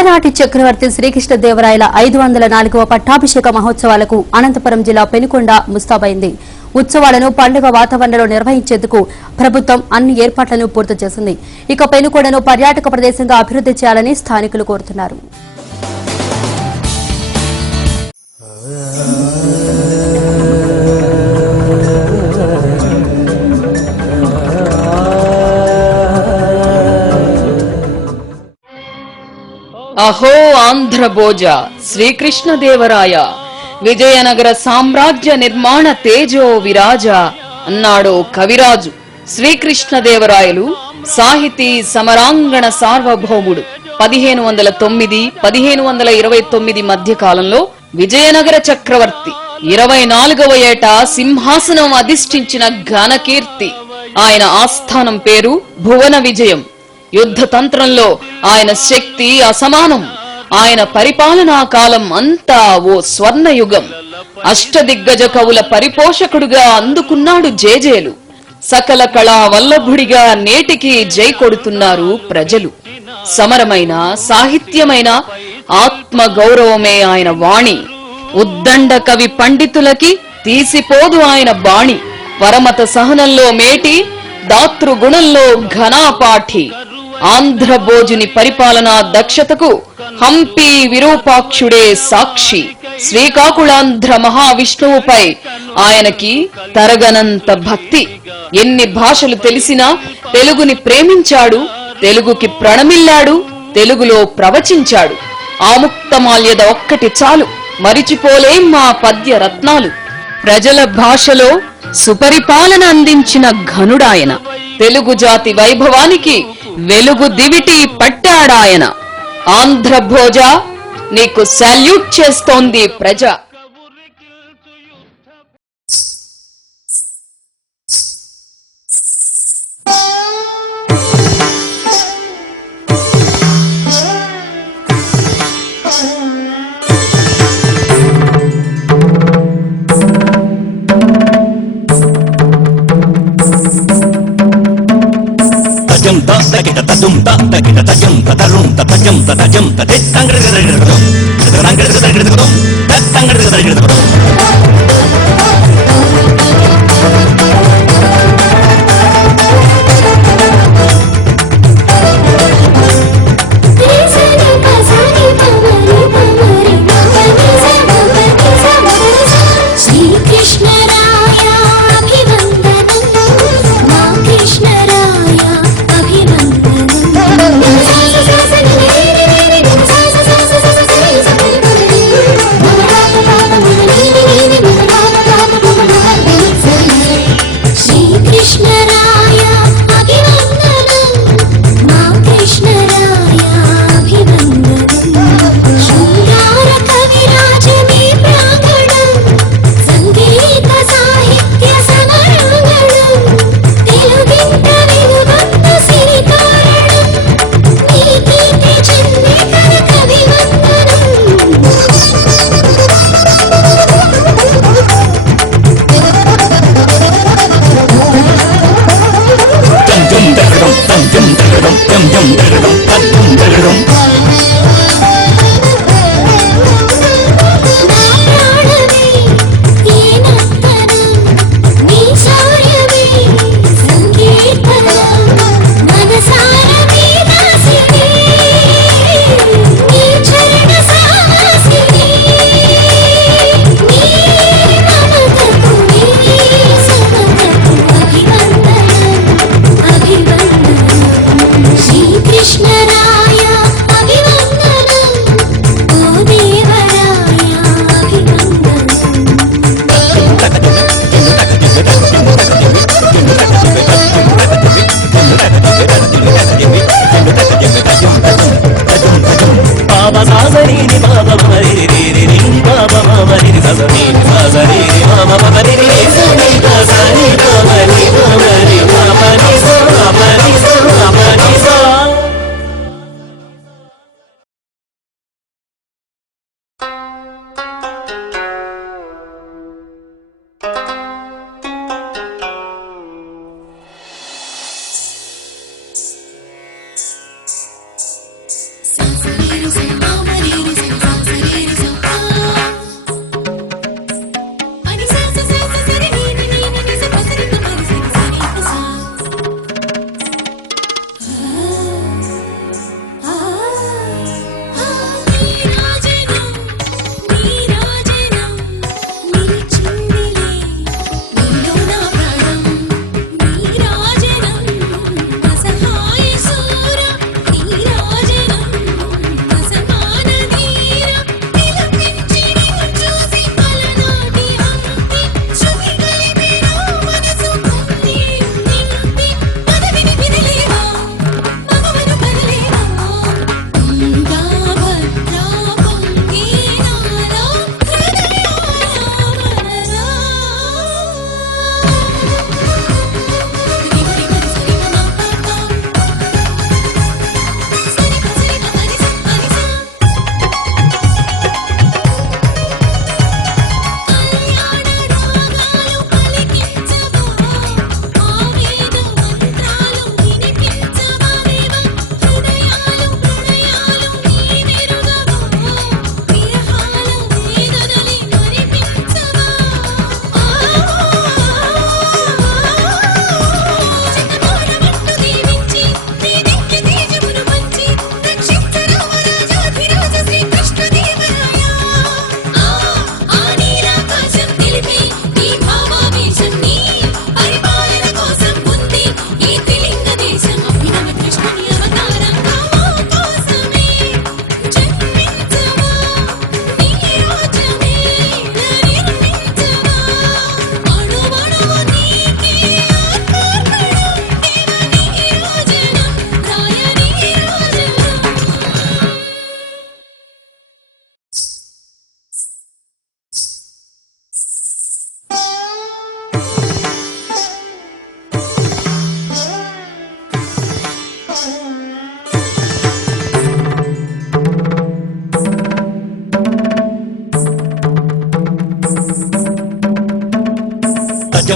అలనాటి చక్రవర్తి శ్రీకృష్ణదేవరాయల 504వ పట్టాభిషేక మహోత్సవాలకు అనంతపురం జిల్లా పెనుకొండ ముస్తాబైంది. ఉత్సవాలను పండుగ వాతావరణంలో నిర్వహించేందుకు ప్రభుత్వం అన్ని ఏర్పాట్లను పూర్తి చేసింది. ఇక పెనుకొండను పర్యాటక ప్రదేశంగా అభివృద్ధి చేయాలని స్థానికులు కోరుతున్నారు. అహో ఆంధ్రభోజ శ్రీకృష్ణదేవరాయ విజయనగర సామ్రాజ్య నిర్మాణ తేజో విరాజ అన్నాడు కవిరాజు. శ్రీకృష్ణదేవరాయలు సాహితీ సమరాంగణ సార్వభౌముడు. 1509-1529 మధ్య కాలంలో విజయనగర చక్రవర్తి. 24వ ఏట సింహాసనం అధిష్ఠించిన ఘనకీర్తి. ఆయన ఆస్థానం పేరు భువన విజయం. యుద్ధ తంత్రంలో ఆయన శక్తి అసమానం. ఆయన పరిపాలనా కాలం అంతా ఓ స్వర్ణయుగం. అష్టదిగ్గజ కవుల పరిపోషకుడుగా అందుకున్నాడు జేజేలు. సకల కళా వల్లభుడిగా నేటికి జై కొడుతున్నారు ప్రజలు. సమరమైన సాహిత్యమైన ఆత్మ గౌరవమే ఆయన వాణి. ఉద్దండ కవి పండితులకి తీసిపోదు ఆయన బాణి. పరమత సహనంలో మేటి, దాతృగుణంలో ఘనాపాఠి. ఆంధ్రభోజుని పరిపాలనా దక్షతకు హంపి విరూపాక్షుడే సాక్షి. శ్రీకాకుళాంధ్ర మహావిష్ణువుపై ఆయనకి తరగనంత భక్తి. ఎన్ని భాషలు తెలిసినా తెలుగుని ప్రేమించాడు, తెలుగుకి ప్రణమిల్లాడు, తెలుగులో ప్రవచించాడు. ఆముక్తమాల్యద ఒక్కటి చాలు, మరిచిపోలేం మా పద్య రత్నాలు. ప్రజల భాషలో సుపరిపాలన అందించిన ఘనుడాయన. తెలుగు జాతి వైభవానికి వెలుగు దివిటి పట్టాడాయన. ఆంధ్రభోజ నీకు సాల్యూట్ చేస్తోంది ప్రజ.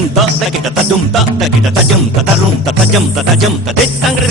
తజం తకిట తజం తకిట తజం తరుం తజం తజం తదిత్తంగడ